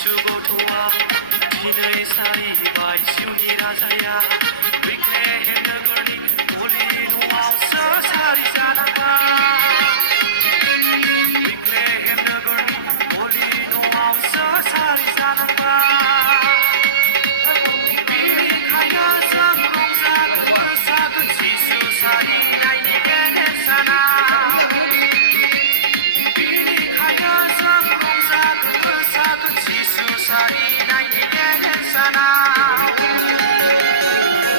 जिसु गथ'आ दिनै सारिबाय जिउनि राजाया बैख्लेहेम नोगोरनि गलि न'आवसो सारि जानांबाय बैख्लेहेम नोगोरनि गलि न'आवसो सारि जानांबाय बेनिखायनो जों रंजागोन मोसागोन जिसु सारिनायनि गेदेर सानाव बेनिखायनो जों रंजागोन मोसागोन जिसु सारिनायनि गेदेर सानाव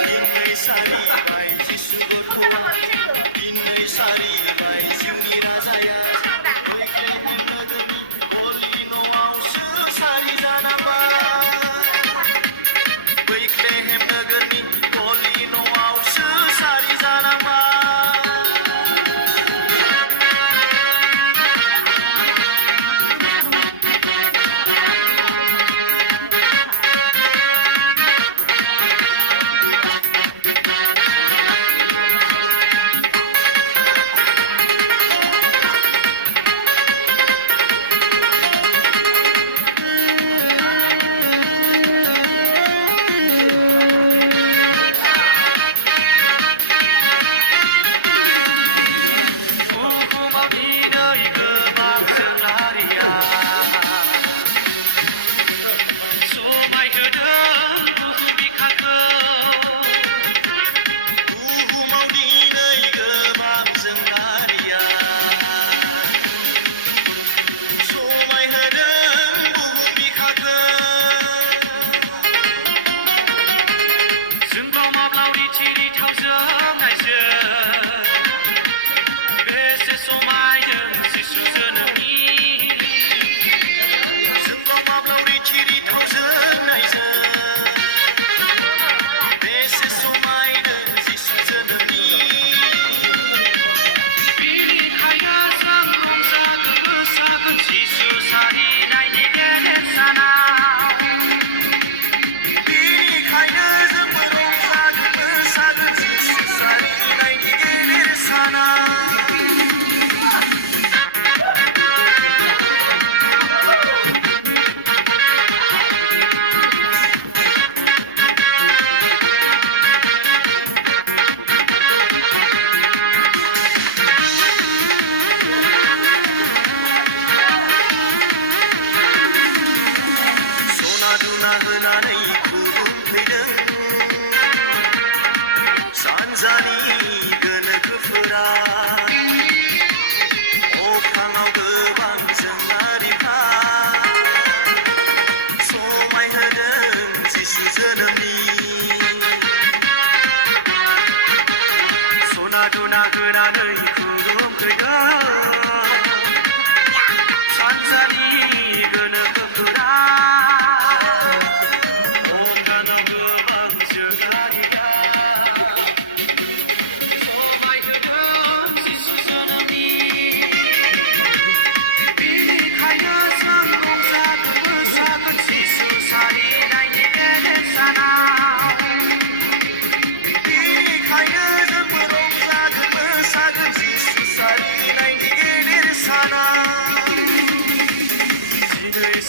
दिनै सारिबाय जिसु गथ'आ दिनै सारिबाय जिउनि राजाया बैख्लेहेम नोगोरनि गलि न'आवसो सारि जानांबाय बैख्लेहेम नोगोरनि गलि न'आवसो सारि जानांबाय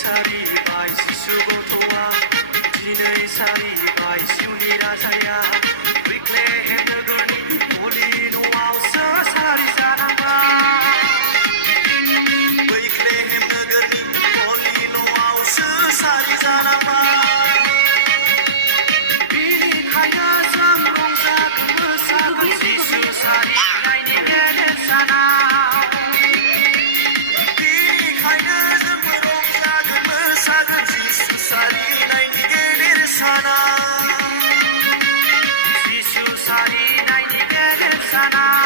सारिबाय जिसु गथ'आ दिनै सारिबाय जिउनि राजाया बैख्लेहेम नोगोरनि गलि न'आवसो सारि जानांबाय बैख्लेहेम नोगोरनि गलि न'आवसो सारि जानांबाय बेनिखायनो जों रंजागोन मोसागोन जिसु सारिनायनि गेदेर सानाव जिसु सारिनायनि गेदेर सानाव जिसु सारिनायनि गेदेर सानाव